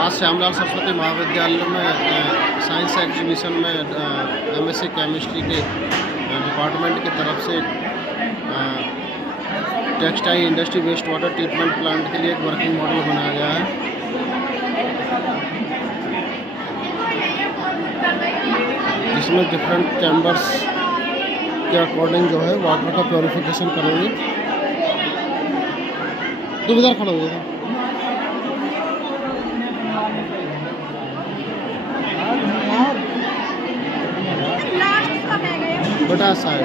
आज श्यामलाल सरस्वती महाविद्यालय में science exhibition में एमएससी केमिस्ट्री के डिपार्टमेंट की तरफ से textile industry waste water treatment plant के लिए एक वर्किंग मॉडल बनाया गया है, जिसमें डिफरेंट चैम्बर्स के अकॉर्डिंग जो है वाटर का प्योरीफिकेशन करेंगे। तो इधर खड़ा हो गया बटा सा है।